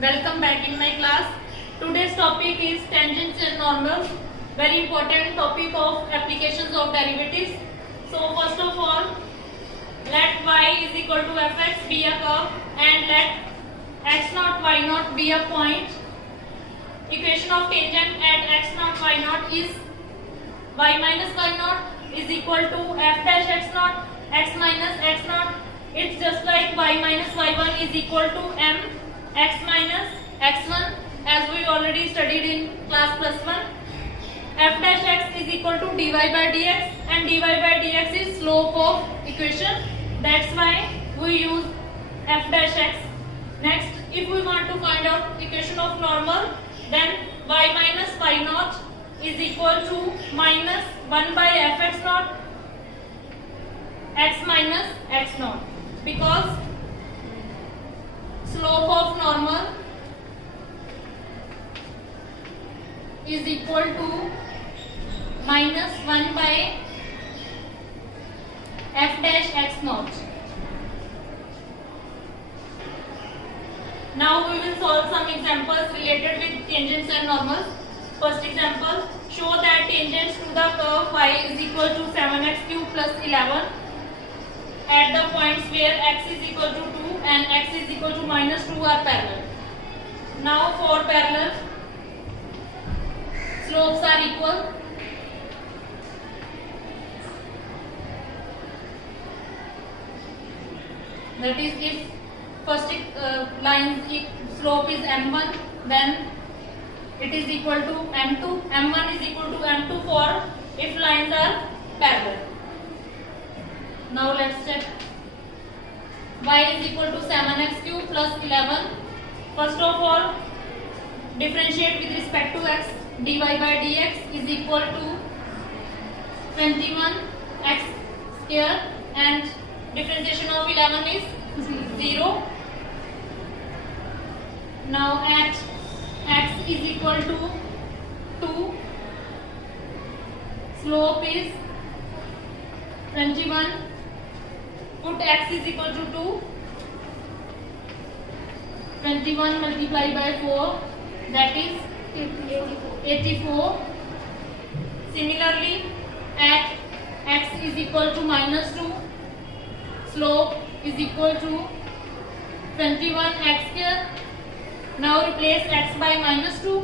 Welcome back in my class. Today's topic is tangents and normals. Very important topic of applications of derivatives. So first of all, let y is equal to fx be a curve and let x naught y naught be a point. Equation of tangent at x naught y naught is y minus y naught is equal to f dash x naught x minus x naught. It's just like y minus y1 is equal to m x minus x1 as we already studied in class plus 1. F dash x is equal to dy by dx and dy by dx is slope of equation. That's why we use f dash x. Next, if we want to find out equation of normal, then y minus y naught is equal to minus 1 by fx naught x minus x naught, because slope of normal is equal to minus 1 by f dash x naught. Now we will solve some examples related with tangents and normals. First example, show that tangents to the curve y is equal to 7x cube plus 11 at the points where x is equal to 2 and x is equal to minus 2 are parallel. Now for parallel, slopes are equal. That is, if first line slope is m1, then it is equal to m2. m1 is equal to m2 for if lines are parallel. Now let's check. Y is equal to 7x cube plus 11. First of all, differentiate with respect to x. Dy by dx is equal to 21x square and differentiation of 11 is 0. Now at x is equal to 2, slope is 21, put x is equal to 2, 21 multiplied by 4, that is 84. Similarly, at x is equal to minus 2, slope is equal to 21x square. Now replace x by minus 2,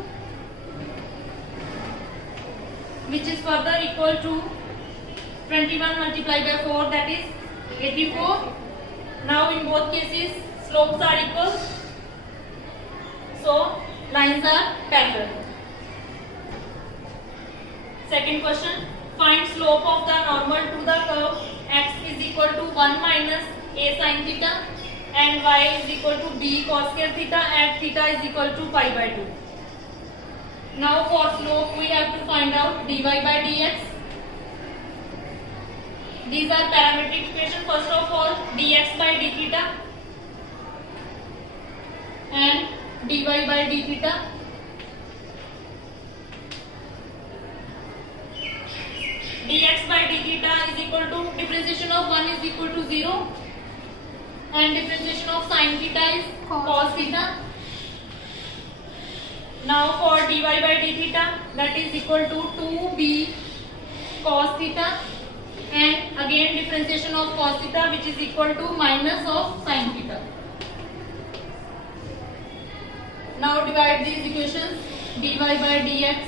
which is further equal to 21 multiplied by 4, that is 84. Now in both cases slopes are equal, so lines are parallel. Second question, find slope of the normal to the curve x is equal to 1 minus a sin theta and y is equal to b cos square theta at theta is equal to pi by 2. Now for slope we have to find out dy by dx. These are parametric equations. First of all, dx by d theta and dy by d theta. Dx by d theta is equal to differentiation of 1 is equal to 0 and differentiation of sin theta is cos theta. Now for dy by d theta, that is equal to 2b cos theta and again differentiation of cos theta, which is equal to minus of sin theta. Now divide these equations. Dy by dx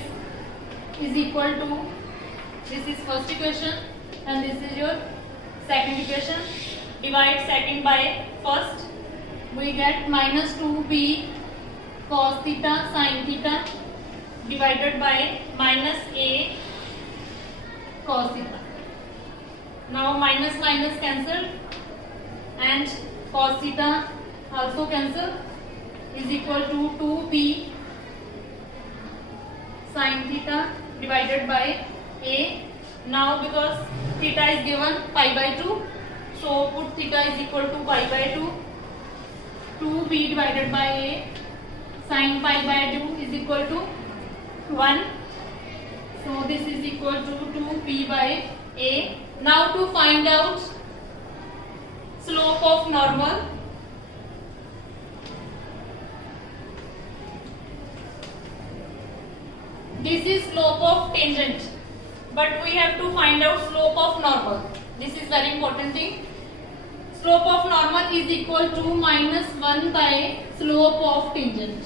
is equal to, this is first equation and this is your second equation. Divide second by first, we get minus 2b cos theta sin theta divided by minus a cos theta. Now minus minus cancelled and cos theta also cancelled, is equal to 2b sin theta divided by a. Now because theta is given pi by 2, so put theta is equal to pi by 2, 2b divided by a sin pi by 2 is equal to 1. So this is equal to 2p by a. Now to find out slope of normal, This is slope of tangent, but we have to find out slope of normal. This is very important thing. Slope of normal is equal to minus 1 by slope of tangent.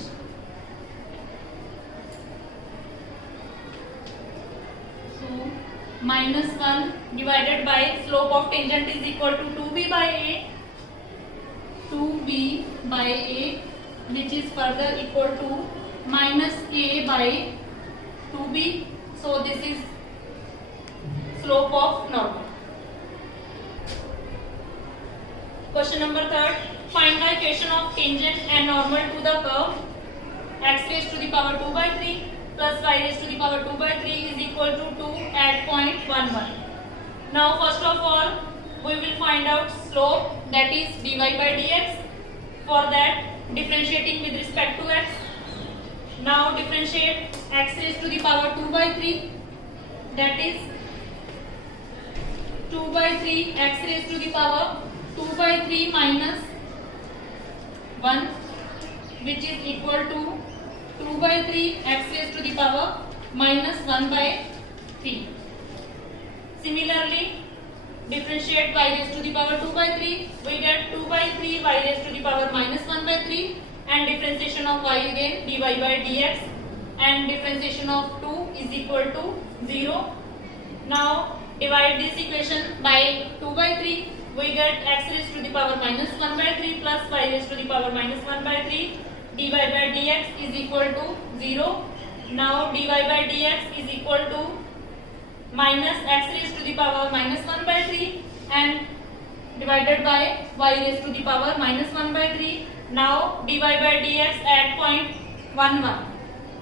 So minus 1 divided by slope of tangent is equal to 2b by a. 2b by a, which is further equal to minus a by 2b. So this is slope of normal. Question number 3. Find the equation of tangent and normal to the curve x raised to the power 2 by 3 plus y raised to the power 2 by 3 is equal to 2 at point 1, 1. Now first of all we will find out slope, that is dy by dx. For that, differentiating with respect to x. Now differentiate x raised to the power 2 by 3, that is 2 by 3 x raised to the power 2 by 3 minus 1, which is equal to 2 by 3 x raised to the power minus 1 by 3. Similarly, differentiate y raised to the power 2 by 3, we get 2 by 3 y raised to the power minus 1 by 3, and differentiation of y again dy by dx, and differentiation of 2 is equal to 0. Now divide this equation by 2 by 3, we get x raised to the power minus 1 by 3 plus y raised to the power minus 1 by 3, dy by dx is equal to 0. Now dy by dx is equal to minus x raised to the power minus 1 by 3 and divided by y raised to the power minus 1 by 3. Now dy by dx at point 1, 1.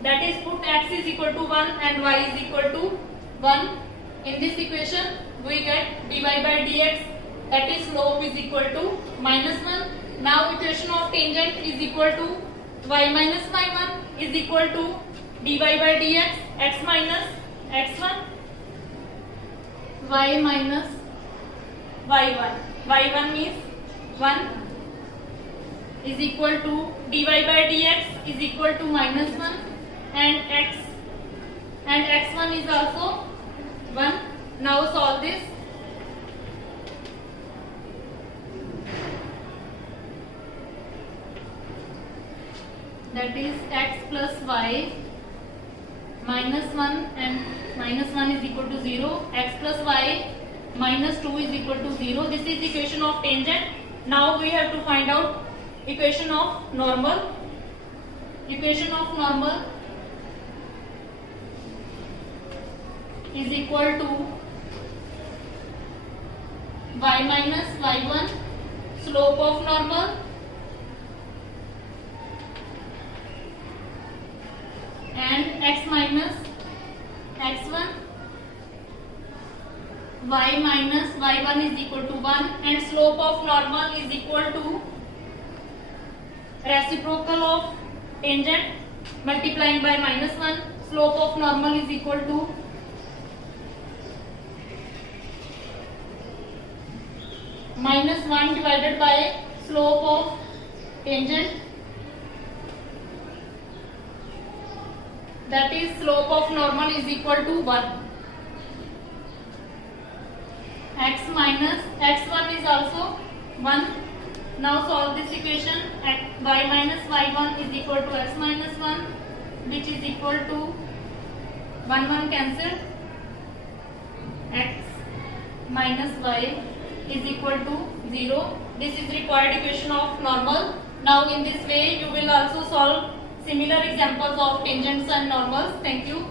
That is, put x is equal to 1 and y is equal to 1. In this equation we get dy by dx, that is slope is equal to minus 1. Now equation of tangent is equal to y minus y1 is equal to dy by dx x minus x1, y minus y1. y1 means 1 is equal to dy by dx is equal to minus 1 and x1 is also 1. Now solve this. That is x plus y minus 1 and minus 1 is equal to 0. X plus y minus 2 is equal to 0. This is equation of tangent. Now we have to find out equation of normal. Equation of normal is equal to y minus y1 slope of normal and x minus x1, y minus y1 is equal to 1 and slope of normal is equal to reciprocal of tangent multiplying by minus 1. Slope of normal is equal to minus 1 divided by slope of tangent, that is slope of normal is equal to 1. X minus x1 is also 1. Now solve this equation. Y minus y1 is equal to x minus 1, which is equal to 1 1 cancel. X minus y is equal to 0. This is required equation of normal. Now in this way you will also solve similar examples of tangents and normals. Thank you.